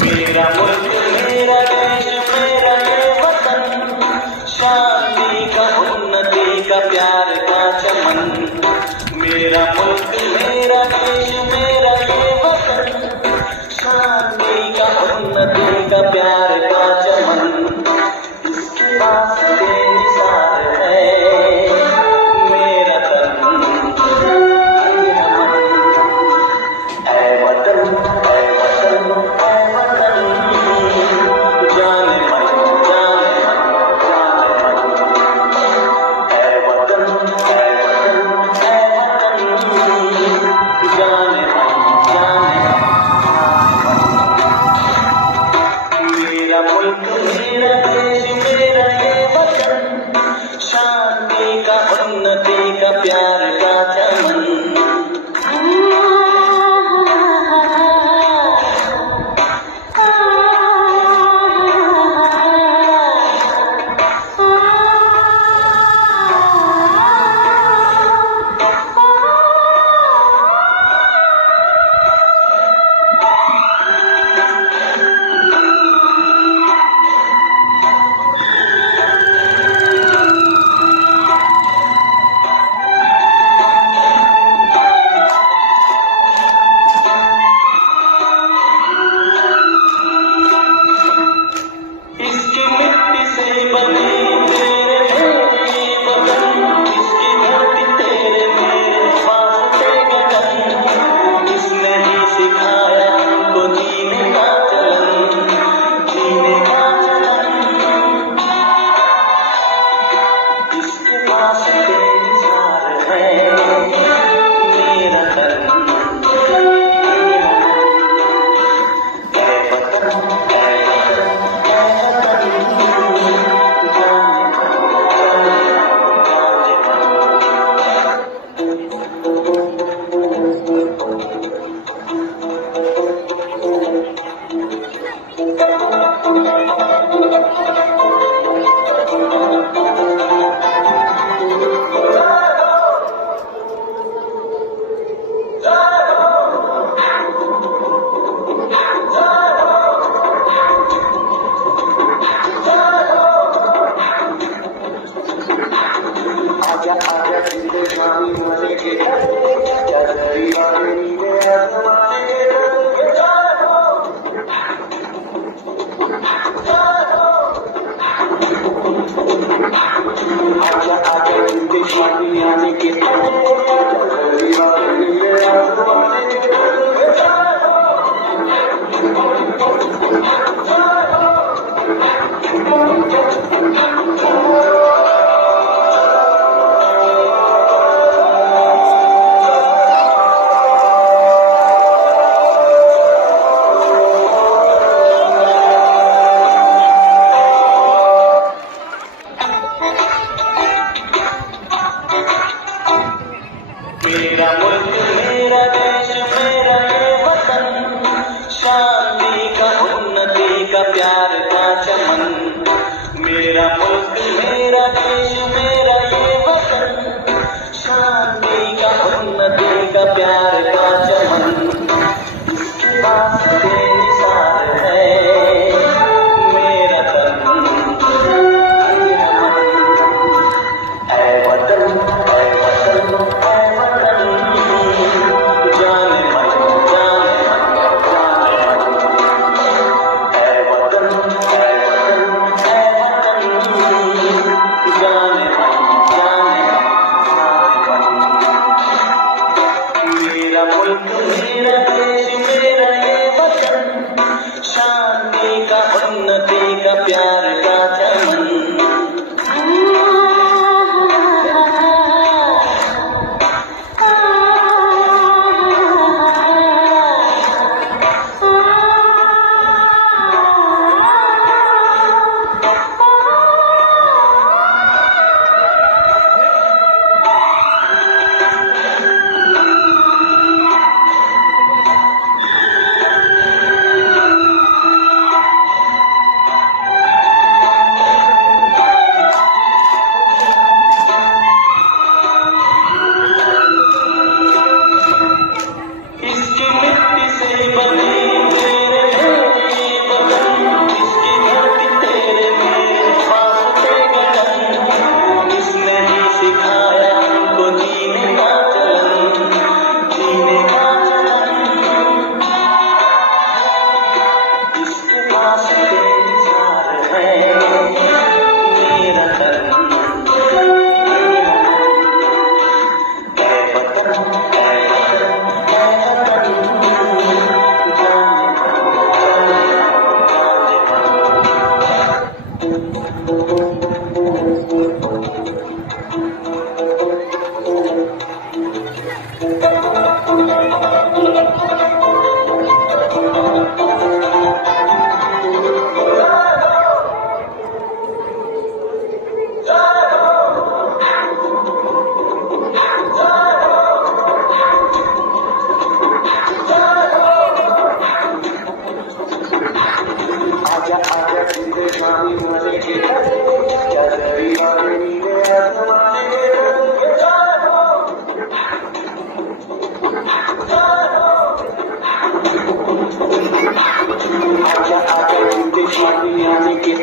मेरा मुल्क मेरा देश मेरा ये वतन, शांति का उन्नति का प्यार का चमन। मेरा मुल्क मेरा देश मेरा ये वतन, शांति का उन्नति का प्यार का चमन। इसके वास्ते निसार है मेरा तन, ऐ वतन ऐ वतन ऐ वतन, जाने मन जाने मन जाने मन। ऐ वतन ऐ वतन ऐ वतन, जाने मन जाने मन। मेरा मुल्क मेरा देश मेरा ये वतन, शांति का उन्नति का प्यार का चमन। इसकी मिट्टी से बने तेरे मेरे वतन, इसकी धरती तेरे मेरे वास्ते गगन। इसने ही सिखाया हमको जीने का चलन, जीने का चलन। इसके वास्ते निसार है मेरा तन, ऐ वतन ऐ आजा आजा जिंदे शामी मरे के क्या दीवाने नीले आसमाने के आजा आजा जिंदे शामी आने के दीवाने नीले आसमाने के। मेरा मुल्क मेरा देश मेरा ये वतन, शांति का उन्नति का प्यार का चमन। मेरा मुल्क मेरा देश मेरा ये वतन, शांति का उन्नति का प्यार का चमन। इसके वास्ते निसार है मेरा तन, ऐ वतन ऐ वतन ऐ वतन, जाने मन जाने मन जाने मन। ऐ वतन ऐ वतन ऐ वतन, जाने मन जाने मन। मेरा मुल्क मेरा देश मेरा ये वतन, शांति का उन्नति का प्यार का चमन। जाने के